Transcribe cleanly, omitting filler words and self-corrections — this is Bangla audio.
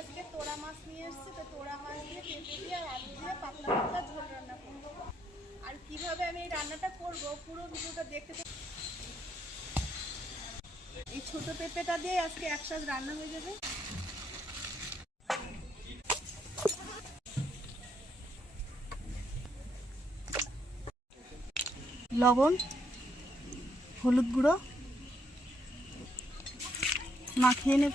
আজকে তোড়া মাছ নিয়ে এসেছে, তো তোড়া মাছ দিয়ে পেঁপে দিয়ে আর আলু দিয়ে পাতলা পাতলা ঝোল রান্না করবো। আর কিভাবে আমি এই রান্নাটা করবো পুরো ভিডিওটা দেখতে। এই ছোট পেঁপেটা দিয়ে আজকে একসাথে রান্না হয়ে যাবে। লবণ, হলুদ গুঁড়ো মাখিয়ে নেব।